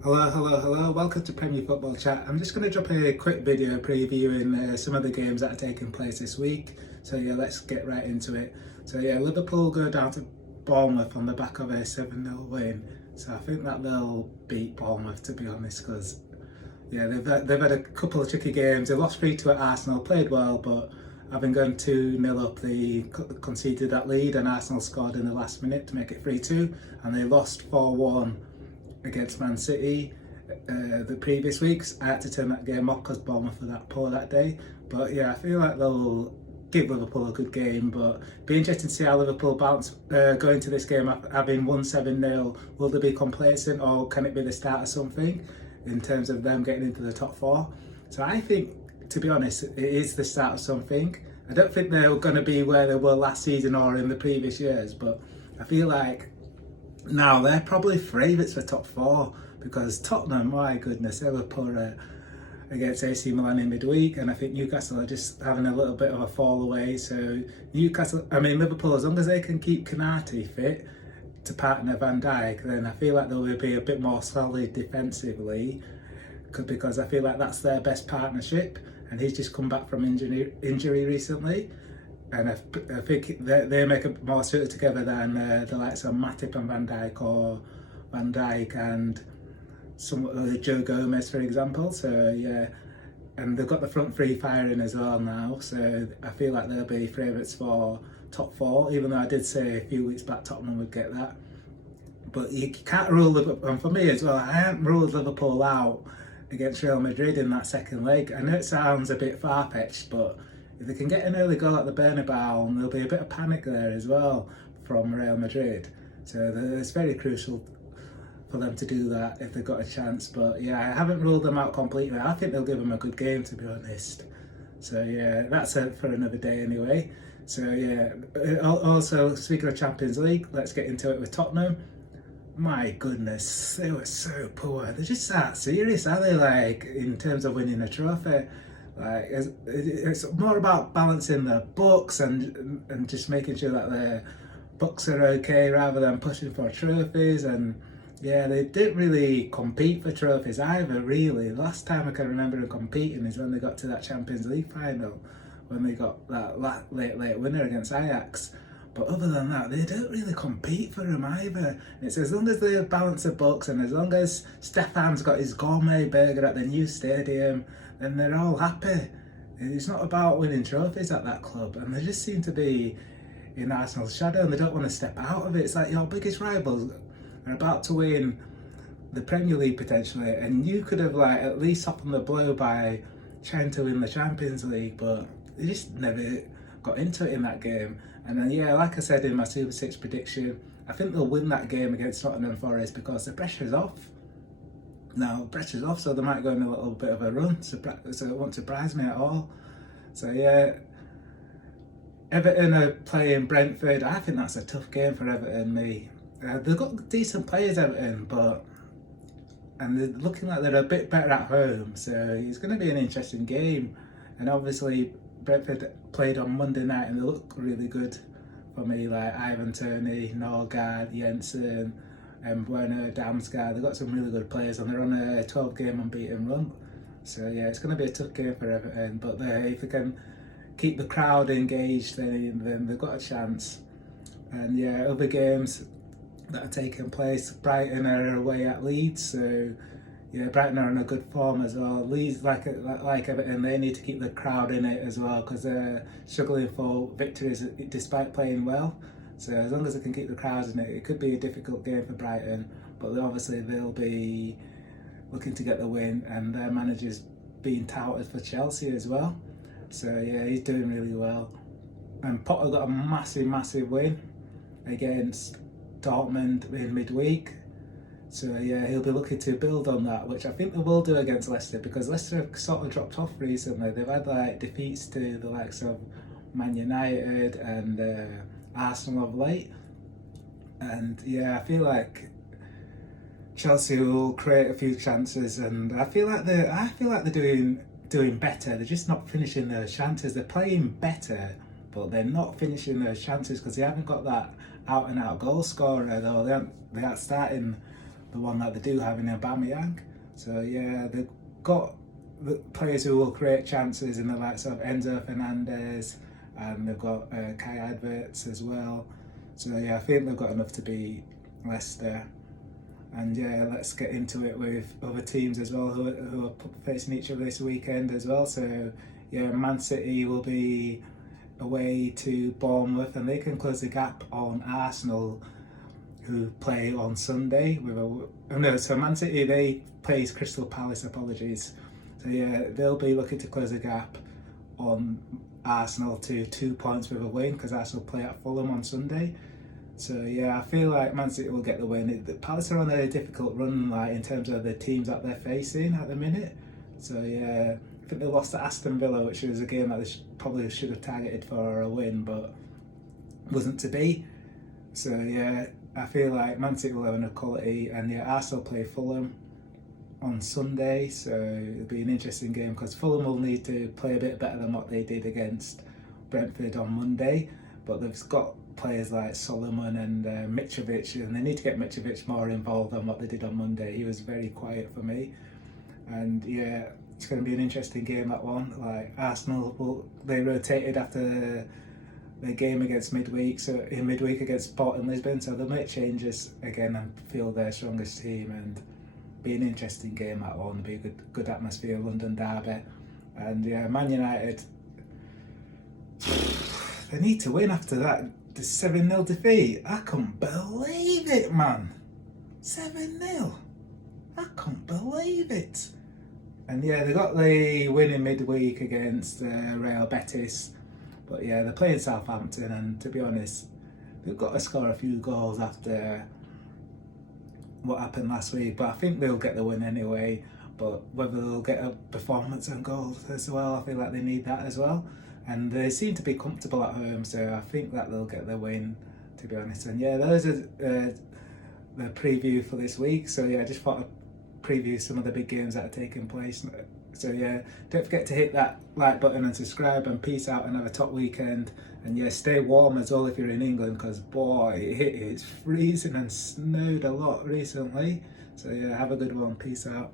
Hello. Welcome to Premier Football Chat. I'm just going to drop a quick video previewing some of the games that are taking place this week. So yeah, let's get right into it. So yeah, Liverpool go down to Bournemouth on the back of a 7-0 win. So I think that they'll beat Bournemouth, to be honest, because yeah, they've had a couple of tricky games. They lost 3-2 at Arsenal, played well, but having gone 2-0 up, they conceded that lead, and Arsenal scored in the last minute to make it 3-2, and they lost 4-1 against Man City the previous weeks. I had to turn that game off because Bournemouth were that poor that day. But yeah, I feel like they'll give Liverpool a good game, but be interesting to see how Liverpool bounce go into this game having won 7-0. Will they be complacent, or can it be the start of something in terms of them getting into the top four? So I think, to be honest, it is the start of something. I don't think they're going to be where they were last season or in the previous years, but I feel like now they're probably favourites for top four, because Tottenham, my goodness, they were poor against AC Milan in midweek, and I think Newcastle are just having a little bit of a fall away. So Liverpool, as long as they can keep Kanate fit to partner Van Dijk, then I feel like they'll be a bit more solid defensively, because I feel like that's their best partnership, and he's just come back from injury recently. And I think they make it more suited together than the likes of Matip and Van Dijk, or Van Dijk and some Joe Gomez, for example. So yeah, and they've got the front three firing as well now. So I feel like they'll be favourites for top four, even though I did say a few weeks back Tottenham would get that. But you can't rule Liverpool, and for me as well, I haven't ruled Liverpool out against Real Madrid in that second leg. I know it sounds a bit far-fetched, but if they can get an early goal at the Bernabeu, there'll be a bit of panic there as well from Real Madrid. So it's very crucial for them to do that if they've got a chance. But yeah, I haven't ruled them out completely. I think they'll give them a good game, to be honest. So yeah, that's it for another day anyway. So yeah, also speaking of Champions League, let's get into it with Tottenham. My goodness, they were so poor. They're just that serious, are they? Like, in terms of winning a trophy. Like, it's more about balancing the books and just making sure that their books are okay rather than pushing for trophies. And yeah, they didn't really compete for trophies either, really. The last time I can remember them competing is when they got to that Champions League final, when they got that late winner against Ajax. But other than that, they don't really compete for them either. It's as long as they balance the books, and as long as Stefan's got his gourmet burger at the new stadium, then they're all happy. It's not about winning trophies at that club, and they just seem to be in Arsenal's shadow, and they don't want to step out of it. It's like your biggest rivals are about to win the Premier League potentially, and you could have like at least softened the blow by trying to win the Champions League, but they just never got into it in that game. And then yeah, like I said in my Super 6 prediction, I think they'll win that game against Nottingham Forest because the pressure's off. Now, pressure's off, so they might go on a little bit of a run, so it won't surprise me at all. So yeah, Everton are playing Brentford. I think that's a tough game for Everton, me. They've got decent players, Everton, and they're looking like they're a bit better at home, so it's going to be an interesting game. And obviously, Brentford played on Monday night and they look really good for me, like Ivan Toney, Norgard, Jensen, and Bueno, Damsgaard. They've got some really good players, and they're on a 12-game unbeaten run. So yeah, it's going to be a tough game for Everton, but if they can keep the crowd engaged, then they've got a chance. And yeah, other games that are taking place, Brighton are away at Leeds, so yeah, Brighton are in a good form as well. Leeds, like Everton, they need to keep the crowd in it as well, because they're struggling for victories despite playing well. So as long as they can keep the crowds in it, it could be a difficult game for Brighton, but obviously they'll be looking to get the win, and their manager's being touted for Chelsea as well. So yeah, he's doing really well. And Potter got a massive win against Dortmund in midweek. So yeah, he'll be looking to build on that, which I think they will do against Leicester, because Leicester have sort of dropped off recently. They've had like defeats to the likes of Man United and Arsenal of late. And yeah, I feel like Chelsea will create a few chances, and I feel like they're doing better. They're just not finishing those chances. They're playing better, but they're not finishing those chances because they haven't got that out and out goal scorer. Though they aren't starting the one that they do have in Aubameyang. So yeah, they've got the players who will create chances in the likes of Enzo Fernandez, and they've got Kai Havertz as well. So yeah, I think they've got enough to beat Leicester. And yeah, let's get into it with other teams as well who are facing each other this weekend as well. So yeah, Man City will be away to Bournemouth, and they can close the gap on Arsenal, who play on Sunday. So Man City, they plays Crystal Palace. Apologies. So yeah, they'll be looking to close the gap on Arsenal to 2 points with a win, because Arsenal play at Fulham on Sunday. So yeah, I feel like Man City will get the win. The Palace are on a difficult run, like in terms of the teams that they're facing at the minute. So yeah, I think they lost to Aston Villa, which was a game that they probably should have targeted for a win, but wasn't to be. So yeah, I feel like Man City will have enough quality, and yeah, Arsenal play Fulham on Sunday, so it'll be an interesting game, because Fulham will need to play a bit better than what they did against Brentford on Monday, but they've got players like Solomon and Mitrovic, and they need to get Mitrovic more involved than what they did on Monday. He was very quiet for me, and yeah, it's going to be an interesting game, that one. Like Arsenal, they rotated after the game against midweek, so in midweek against Sporting Lisbon, so they'll make changes again and feel their strongest team, and be an interesting game, that one. Be a good atmosphere, London derby. And yeah, Man United, they need to win after that. The 7-0 defeat. I couldn't believe it, man. 7-0. I couldn't believe it. And yeah, they got the win in midweek against Real Betis. But yeah, they're playing Southampton, and to be honest, they've got to score a few goals after what happened last week. But I think they'll get the win anyway. But whether they'll get a performance and goals as well, I feel like they need that as well. And they seem to be comfortable at home, so I think that they'll get the win, to be honest. And yeah, those are the preview for this week. So yeah, I just thought I'd preview some of the big games that are taking place. So yeah, don't forget to hit that like button and subscribe, and peace out and have a top weekend. And yeah, stay warm as well if you're in England, because boy, it is freezing and snowed a lot recently. So yeah, have a good one. Peace out.